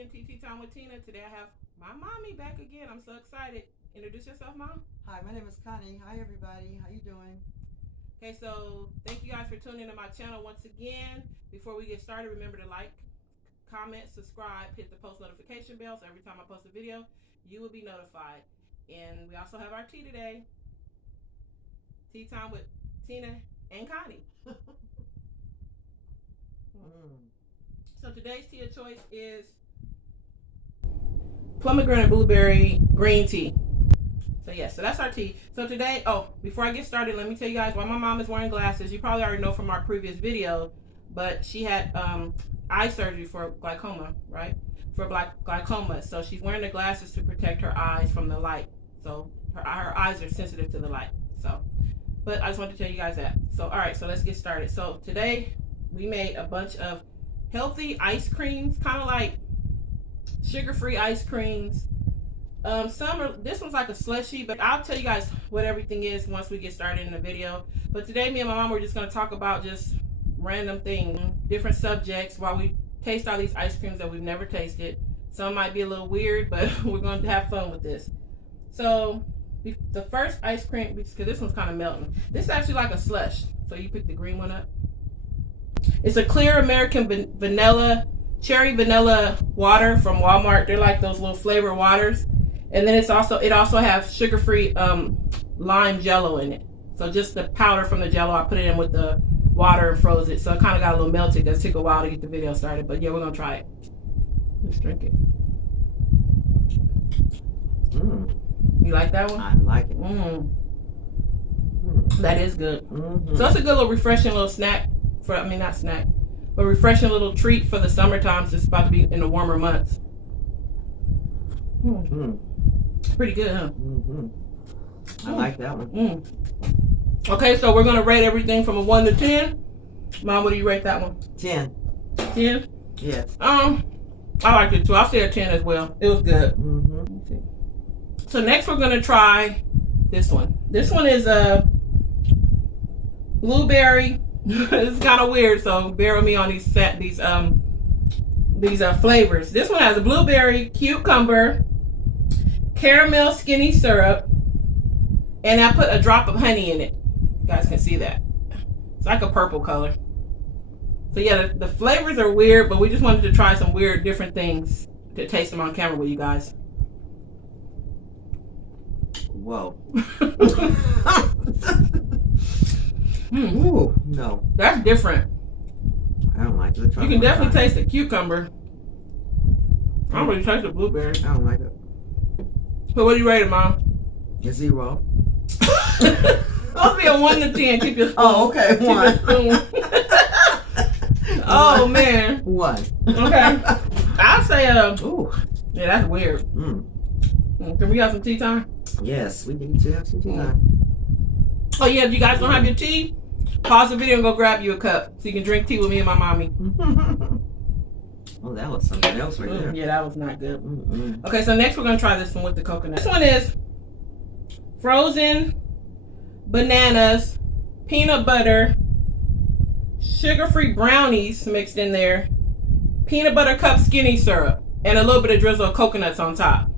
again, TT Time with Tina. Today I have my mommy back again. I'm so excited. Introduce yourself, Mom. Hi, my name is Connie. Hi, everybody. How you doing? Okay, so thank you guys for tuning into my channel once again. Before we get started, remember to like, comment, subscribe, hit the post notification bell so every time I post a video, you will be notified. And we also have our tea today. Tea time with Tina and Connie. So today's tea of choice is pomegranate blueberry green tea. So yes, so that's our tea. So today, before I get started, let me tell you guys why my mom is wearing glasses. You probably already know from our previous video, but she had eye surgery for glaucoma, right? For glaucoma. So she's wearing the glasses to protect her eyes from the light. So her eyes are sensitive to the light. So, but I just wanted to tell you guys that. So all right, so let's get started. So today we made a bunch of healthy ice creams, kind of like sugar-free ice creams. This one's like a slushy, but I'll tell you guys what everything is once we get started in the video. But today me and my mom were just going to talk about just random things, different subjects, while we taste all these ice creams that we've never tasted. Some might be a little weird, but we're going to have fun with this. So the first ice cream, because this one's kind of melting, this is actually like a slush. So you pick the green one up. It's a clear American cherry vanilla water from Walmart. They're like those little flavor waters. And then it also has sugar-free lime jello in it. So just the powder from the jello, I put it in with the water and froze it. So it kind of got a little melted. That took a while to get the video started. But yeah, we're going to try it. Let's drink it. You like that one? I like it. That is good. So it's a good little refreshing little snack. Not snack, but refreshing little treat for the summer times. It's about to be in the warmer months. Pretty good, huh? I like that one. Okay, so we're gonna rate everything from a 1 to 10. Mom, what do you rate that one? 10. 10? Yes. I liked it too. I'll say a 10 as well. It was good. So next we're gonna try this one. This one is a blueberry. It's kind of weird, so bear with me on these flavors. This one has a blueberry, cucumber, caramel skinny syrup, and I put a drop of honey in it. You guys can see that. It's like a purple color. So yeah, the flavors are weird, but we just wanted to try some weird, different things to taste them on camera with you guys. Whoa. Ooh, no. That's different. I don't like it. You can definitely taste the cucumber. I don't really taste the blueberry. I don't like it. So what do you rate it, Mom? A 0. Supposed to be a 1 to 10. Keep your spoon. Oh, okay. 1. Oh, man. 1. Okay. I'll say, ooh. Yeah, that's weird. Can we have some tea time? Yes, we need to have some tea time. Oh, yeah, if you guys don't have your tea, pause the video and go grab you a cup so you can drink tea with me and my mommy. Oh, that was something else right there. Yeah, that was not good. Okay, so next we're going to try this one with the coconut. This one is frozen bananas, peanut butter, sugar-free brownies mixed in there, peanut butter cup skinny syrup, and a little bit of drizzle of coconuts on top.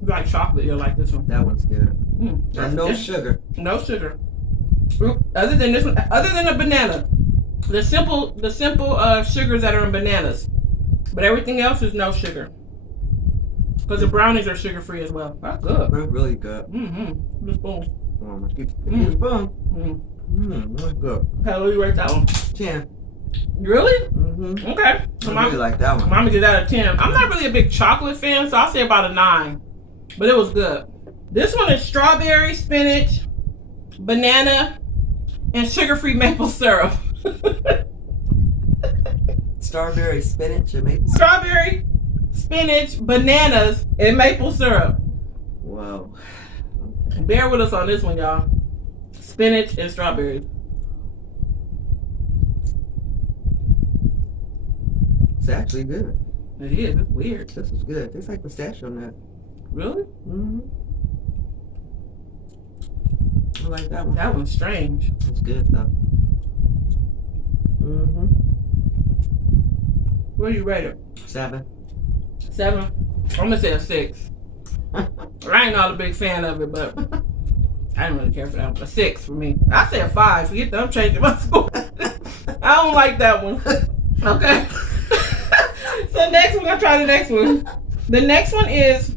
Like chocolate, you'll like this one. That one's good. And no sugar. No sugar. Other than this one, other than the banana, the simple sugars that are in bananas, but everything else is no sugar. Because the brownies are sugar free as well. That's good. They're really good. The spoon. Give me a spoon. That's good. How do you rate that one? 10. Really? Okay. So I really like that one. Mommy did that a 10. I'm not really a big chocolate fan, so I'll say about a 9. But it was good. This one is strawberry, spinach, banana, and sugar-free maple syrup. Strawberry, spinach, and maple syrup. Strawberry, spinach, bananas, and maple syrup. Whoa. Okay. Bear with us on this one, y'all. Spinach and strawberries. It's actually good. It is. It's weird. This is good. It tastes like pistachio nut. Really? I like that one. That one's strange. It's good though. Mm-hmm. What do you rate it? 7. 7? I'm gonna say a 6. I ain't not a big fan of it, but I didn't really care for that one. A 6 for me. I say a 5. Forget that I'm changing my score. I don't like that one. Okay. So next we're gonna try the next one. The next one is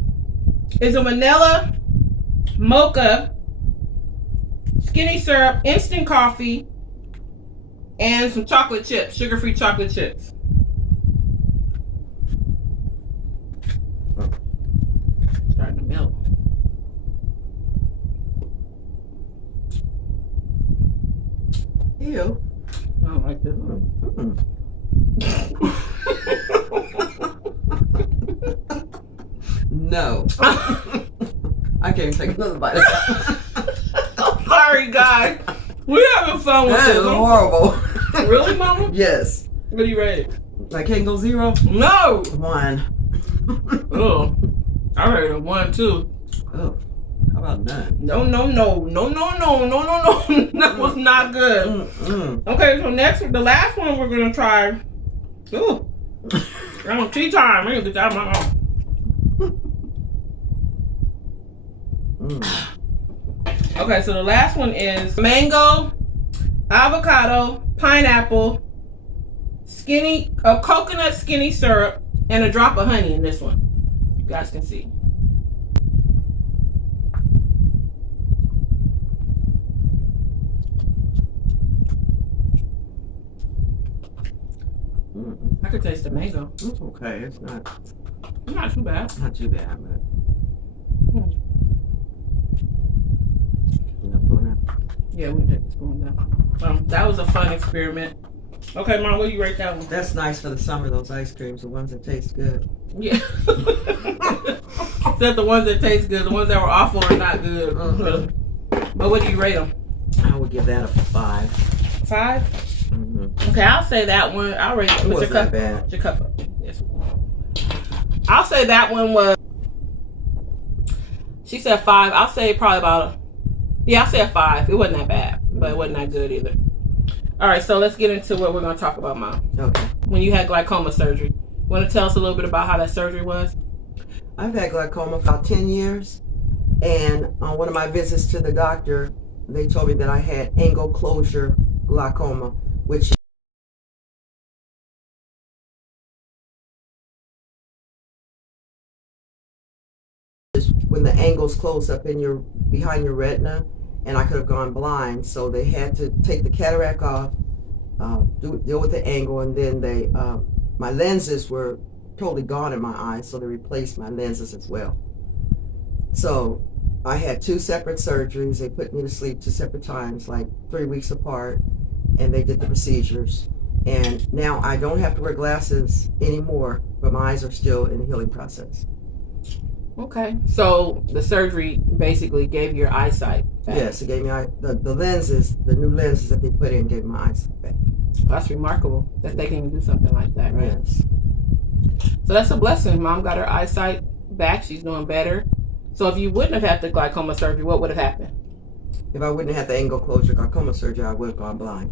a vanilla mocha skinny syrup instant coffee and some chocolate chips, sugar-free chocolate chips. Starting to melt. Ew. I don't like this one. No. I can't even take another bite of that. I'm sorry, guys. We're having fun with That this. is horrible. Really, Mama? Yes. What do you rate it? I can't go 0? No. 1. Oh, I rated a 1 too. Oh, how about none? No. That was not good. Okay, so the last one we're gonna try. Ooh, tea time. I need to get that out of my mouth. Okay, so the last one is mango, avocado, pineapple, coconut skinny syrup, and a drop of honey in this one. You guys can see. I could taste the mango. It's okay. It's not too bad. not too bad, but enough for now. Yeah, we can take the spoon down. That was a fun experiment. Okay, Mom, what do you rate that one? That's nice for the summer, those ice creams, the ones that taste good. Yeah. Except the ones that taste good. The ones that were awful are not good. But what do you rate them? I would give that a 5. 5? Mm-hmm. Okay, I'll say that one. I'll rate it. It wasn't that bad. Your cup up. Yes. I'll say that one was. She said 5. I'll say probably about. I'll say a 5. It wasn't that bad, but it wasn't that good either. All right, so let's get into what we're going to talk about, Mom. Okay. When you had glaucoma surgery, you want to tell us a little bit about how that surgery was? I've had glaucoma for about 10 years, and on one of my visits to the doctor, they told me that I had angle closure glaucoma, which is when the angles close up in behind your retina, and I could have gone blind. So they had to take the cataract off, deal with the angle, and then my lenses were totally gone in my eyes, so they replaced my lenses as well. So I had 2 separate surgeries. They put me to sleep 2 separate times, like 3 weeks apart, and they did the procedures. And now I don't have to wear glasses anymore, but my eyes are still in the healing process. Okay. So the surgery basically gave your eyesight back. Yes, it gave me the lenses, the new lenses that they put in gave my eyesight back. That's remarkable that they can do something like that, right? Yes. So that's a blessing. Mom got her eyesight back. She's doing better. So if you wouldn't have had the glaucoma surgery, what would have happened? If I wouldn't have had the angle closure glaucoma surgery, I would have gone blind.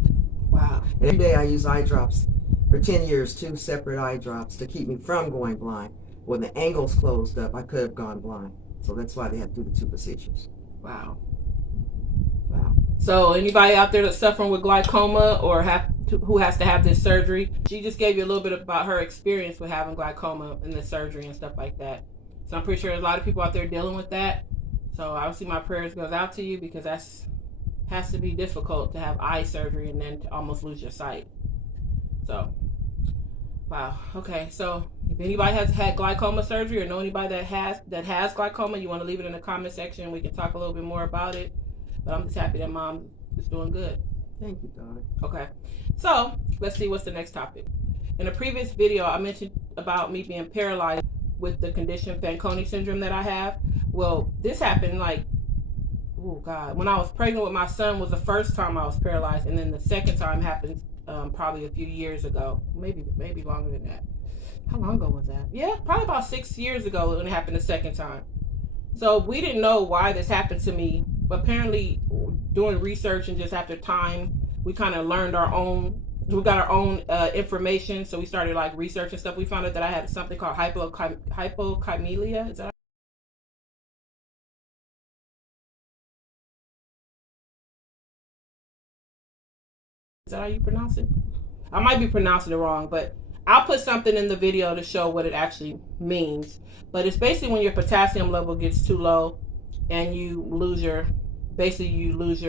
Wow. And every day I use eye drops. For 10 years, 2 separate eye drops to keep me from going blind. When the angles closed up, I could have gone blind. So that's why they had to do the 2 procedures. Wow. Wow. So anybody out there that's suffering with glaucoma or who has to have this surgery, she just gave you a little bit about her experience with having glaucoma and the surgery and stuff like that. So I'm pretty sure there's a lot of people out there dealing with that. So obviously my prayers goes out to you, because that's has to be difficult to have eye surgery and then to almost lose your sight. So, wow. Okay. So if anybody has had glaucoma surgery or know anybody that has glaucoma, you want to leave it in the comment section. We can talk a little bit more about it. But I'm just happy that Mom is doing good. Thank you, darling. Okay. So let's see what's the next topic. In a previous video, I mentioned about me being paralyzed with the condition Fanconi syndrome that I have. Well, this happened when I was pregnant with my son was the first time I was paralyzed, and then the second time happened probably a few years ago, maybe longer than that. How long ago was that? Yeah, probably about 6 years ago when it happened the second time. So we didn't know why this happened to me, but apparently doing research and just after time, we kind of learned our own. We got our own information, so we started like researching stuff. We found out that I had something called hypokalemia. Is that how you pronounce it? I might be pronouncing it wrong, but I'll put something in the video to show what it actually means. But it's basically when your potassium level gets too low and you lose your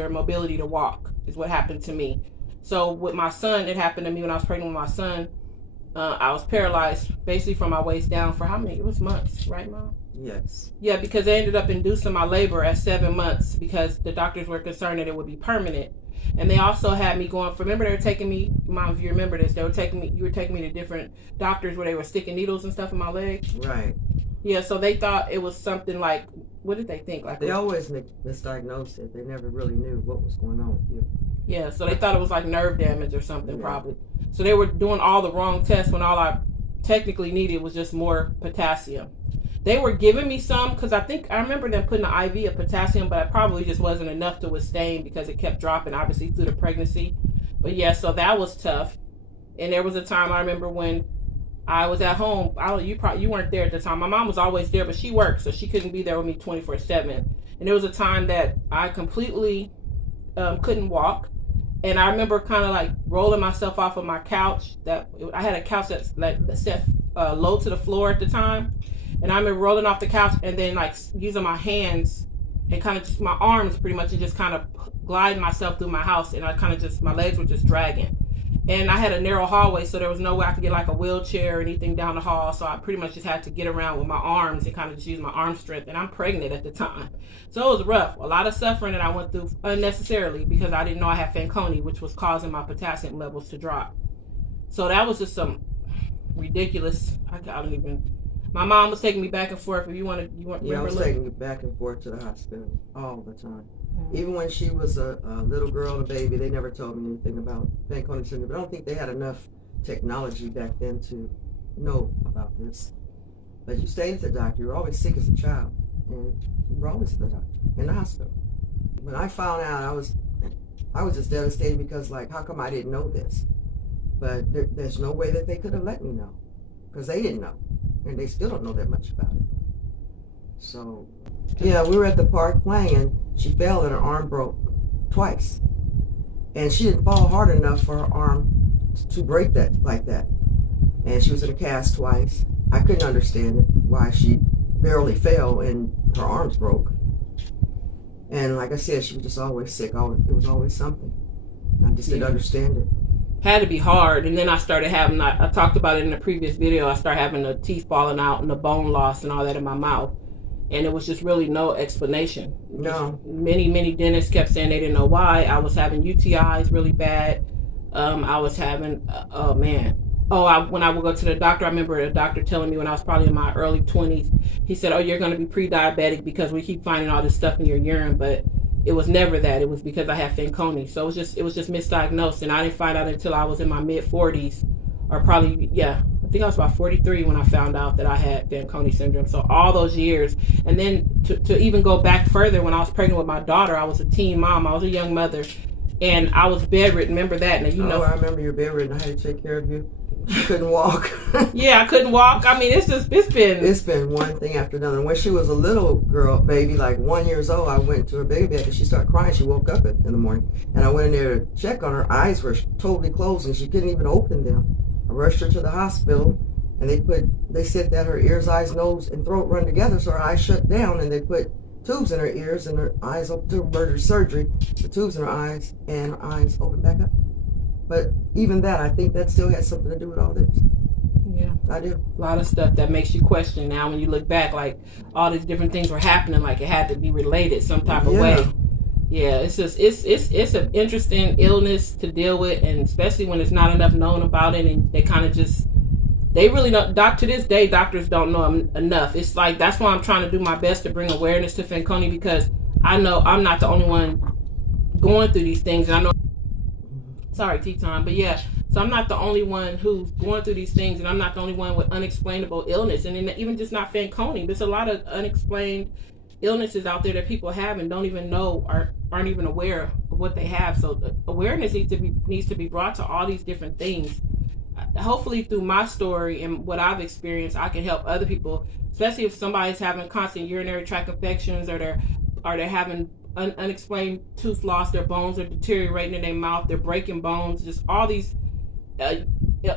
mobility to walk, is what happened to me. So with my son, it happened to me when I was pregnant with my son. I was paralyzed basically from my waist down for how many? It was months, right, Mom? Yes. Yeah, because they ended up inducing my labor at 7 months because the doctors were concerned that it would be permanent. And they also had me going for, remember they were taking me, Mom, if you remember this, you were taking me to different doctors where they were sticking needles and stuff in my legs. Right. Yeah, so they thought it was something like, what did they think? Like they always misdiagnosed it. They never really knew what was going on with you. Yeah, so they thought it was like nerve damage or something, probably. So they were doing all the wrong tests when all I technically needed was just more potassium. They were giving me some because I remember them putting an IV of potassium, but it probably just wasn't enough to withstand because it kept dropping, obviously, through the pregnancy. But yeah, so that was tough. And there was a time I remember when I was at home. You weren't there at the time. My mom was always there, but she worked, so she couldn't be there with me 24/7. And there was a time that I completely couldn't walk. And I remember kind of like rolling myself off of my couch. I had a couch that's like set low to the floor at the time. And I remember rolling off the couch and then like using my hands and kind of just my arms pretty much and just kind of gliding myself through my house. And I kind of just, my legs were just dragging. And I had a narrow hallway, so there was no way I could get like a wheelchair or anything down the hall. So I pretty much just had to get around with my arms and kind of just use my arm strength. And I'm pregnant at the time. So it was rough. A lot of suffering that I went through unnecessarily because I didn't know I had Fanconi, which was causing my potassium levels to drop. So that was just some ridiculous, I don't even... My mom was taking me back and forth. If you want to, I was taking you back and forth to the hospital all the time. Mm-hmm. Even when she was a little girl, a baby, they never told me anything about Fanconi syndrome. But I don't think they had enough technology back then to know about this. But you stayed at the doctor. You were always sick as a child, and you were always at the doctor in the hospital. When I found out, I was just devastated because, like, how come I didn't know this? But there's no way that they could have let me know because they didn't know. And they still don't know that much about it. So, yeah, we were at the park playing, and she fell and her arm broke twice. And she didn't fall hard enough for her arm to break that like that. And she was in a cast twice. I couldn't understand it, why she barely fell and her arms broke. And like I said, she was just always sick. It was always something. I just didn't understand it. Had to be hard. And then I started having, I talked about it in the previous video, I started having the teeth falling out and the bone loss and all that in my mouth. And it was just really no explanation. No. Many dentists kept saying they didn't know why. I was having UTIs really bad. I was having, when I would go to the doctor, I remember a doctor telling me when I was probably in my early 20s, he said, you're going to be pre-diabetic because we keep finding all this stuff in your urine. But it was never that. It was because I had Fanconi. So it was just misdiagnosed. And I didn't find out until I was in my mid-40s, or probably, I think I was about 43 when I found out that I had Fanconi syndrome. So all those years. And then to even go back further, when I was pregnant with my daughter, I was a teen mom. I was a young mother. And I was bedridden. Remember that? Now, I remember you were bedridden. I had to take care of you. You couldn't walk. Yeah, I couldn't walk. I mean, it's been one thing after another. When she was a little girl, baby, like 1 year old, I went to her baby bed and she started crying. She woke up in the morning, and I went in there to check on her. Eyes were totally closed and she couldn't even open them. I rushed her to the hospital, and they said that her ears, eyes, nose, and throat run together, so her eyes shut down, and they put tubes in her ears and her eyes open to murder surgery. The tubes in her eyes, and her eyes opened back up. But even that, I think that still has something to do with all this. Yeah. I do. A lot of stuff that makes you question now when you look back, like all these different things were happening, like it had to be related some type of way. Yeah, it's just, it's an interesting illness to deal with, and especially when there's not enough known about it, and they kind of just, they really don't, to this day, doctors don't know enough. It's like, that's why I'm trying to do my best to bring awareness to Fanconi, because I know I'm not the only one going through these things, and I know, sorry, tea time, but yeah, so I'm not the only one who's going through these things, and I'm not the only one with unexplainable illness, and then even just not Fanconi. There's a lot of unexplained illnesses out there that people have and don't even know, aren't even aware of what they have. So the awareness needs to be brought to all these different things. Hopefully through my story and what I've experienced, I can help other people, especially if somebody's having constant urinary tract infections, or they're having unexplained tooth loss, their bones are deteriorating in their mouth, they're breaking bones, just all these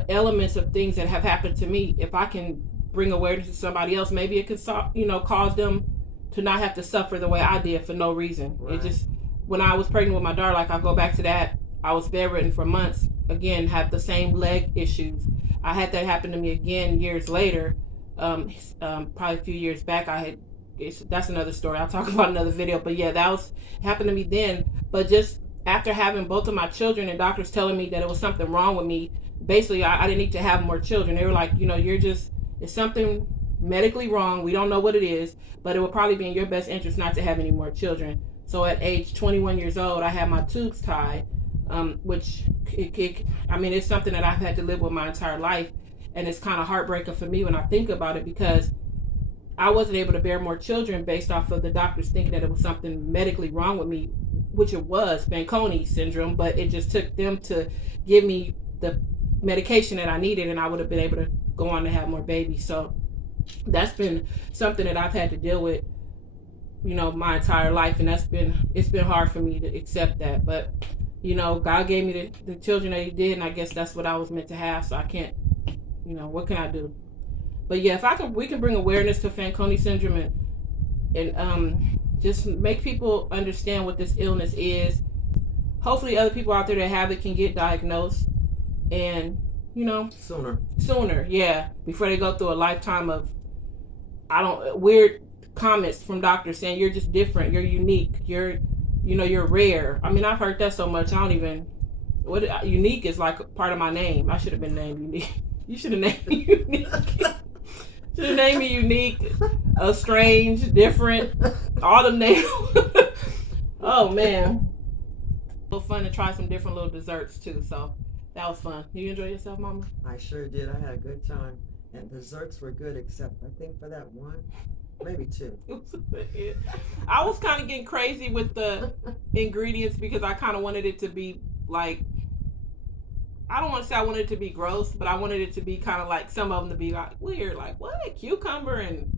elements of things that have happened to me. If I can bring awareness to somebody else, maybe it could cause them to not have to suffer the way I did for no reason. Right. It just, when I was pregnant with my daughter, like I go back to that, I was bedridden for months, again, had the same leg issues. I had that happen to me again years later. Probably a few years back, that's another story. I'll talk about another video. But yeah, that happened to me then. But just after having both of my children and doctors telling me that it was something wrong with me, basically I didn't need to have more children. They were like, it's something medically wrong. We don't know what it is, but it would probably be in your best interest not to have any more children. So at age 21 years old, I had my tubes tied, which it's something that I've had to live with my entire life. And it's kind of heartbreaking for me when I think about it, because I wasn't able to bear more children based off of the doctors thinking that it was something medically wrong with me, which it was, Fanconi syndrome, but it just took them to give me the medication that I needed, and I would have been able to go on to have more babies. So that's been something that I've had to deal with, my entire life, and it's been hard for me to accept that. But God gave me the children that He did, and I guess that's what I was meant to have. So I can't, what can I do? But yeah, we can bring awareness to Fanconi syndrome and just make people understand what this illness is. Hopefully other people out there that have it can get diagnosed, and sooner, yeah, before they go through a lifetime of weird comments from doctors saying you're just different, you're unique, you're rare. I mean, I've heard that so much, I don't even, unique is like part of my name. I should have been named unique. You should have named me unique. Should have named me unique, strange, different, all the names. Oh man, a little fun to try some different little desserts too. So that was fun. You enjoy yourself, Mama? I sure did. I had a good time, and desserts were good, except I think for that one, maybe two. I was kind of getting crazy with the ingredients because I kind of wanted it to be like, I don't want to say I wanted it to be gross, but I wanted it to be kind of like, some of them to be like weird, like what, cucumber and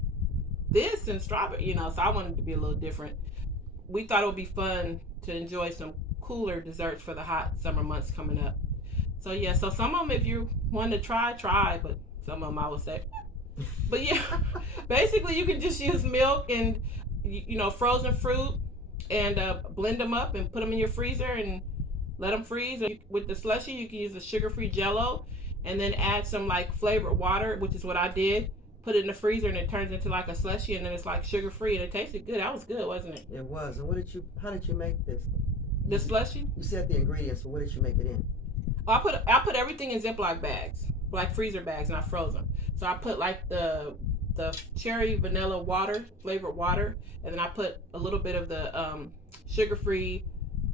this and strawberry, so I wanted it to be a little different. We thought it would be fun to enjoy some cooler desserts for the hot summer months coming up. So yeah, so some of them, if you want to try, but some of them I would say. But yeah, basically you can just use milk and frozen fruit and blend them up and put them in your freezer and let them freeze. With the slushy, you can use a sugar-free Jello and then add some like flavored water, which is what I did. Put it in the freezer and it turns into like a slushy, and then it's like sugar-free, and it tasted good. That was good, wasn't it? It was. And how did you make this? The slushy? You said the ingredients, so what did you make it in? I put everything in Ziploc bags, like freezer bags, not frozen. So I put like the cherry vanilla water, flavored water, and then I put a little bit of the sugar-free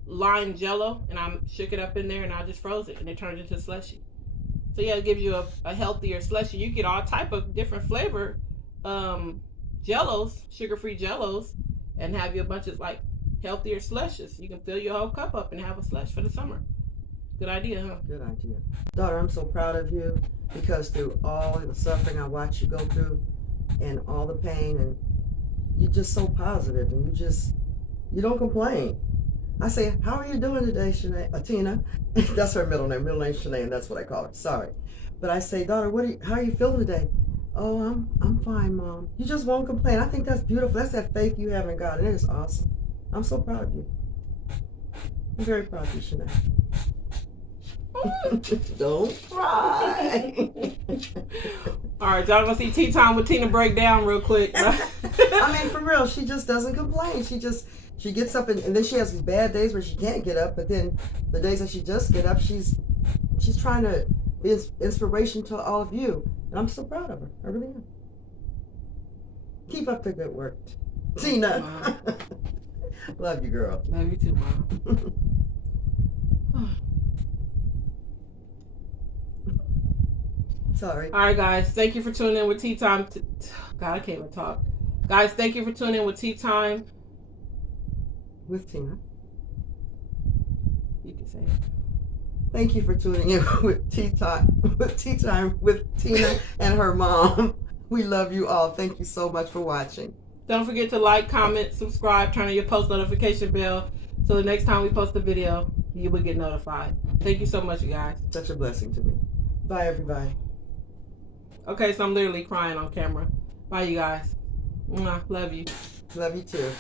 lime Jello, and I shook it up in there, and I just froze it, and it turned into slushy. So yeah, it gives you a healthier slushy. You get all type of different flavor Jellos, sugar-free Jellos, and have you a bunch of like healthier slushes. You can fill your whole cup up and have a slush for the summer. Good idea, huh? Good idea. Daughter, I'm so proud of you, because through all the suffering I watched you go through and all the pain, and you're just so positive, and you don't complain. I say, how are you doing today, Tina? That's her middle name. Middle name Shanae, and that's what I call her. Sorry. But I say, daughter, how are you feeling today? Oh, I'm fine, Mom. You just won't complain. I think that's beautiful. That's that faith you have in God, and it is awesome. I'm so proud of you. I'm very proud of you, Shanae. Don't cry. All right, y'all gonna see Tea Time with Tina break down real quick. I mean, for real, she just doesn't complain. She gets up and then she has these bad days where she can't get up, but then the days that she does get up, she's trying to be inspiration to all of you. And I'm so proud of her. I really am. Keep up the good work, Tina. Love you, girl. Love you too, Mom. Sorry. All right, guys. Thank you for tuning in with Tea Time. God, I can't even talk. Guys, thank you for tuning in with Tea Time with Tina. You can say it. Thank you for tuning in with Tea Time with Tina and her mom. We love you all. Thank you so much for watching. Don't forget to like, comment, subscribe, turn on your post notification bell so the next time we post a video, you will get notified. Thank you so much, you guys. Such a blessing to me. Bye, everybody. Okay, so I'm literally crying on camera. Bye, you guys. Mwah, love you. Love you too.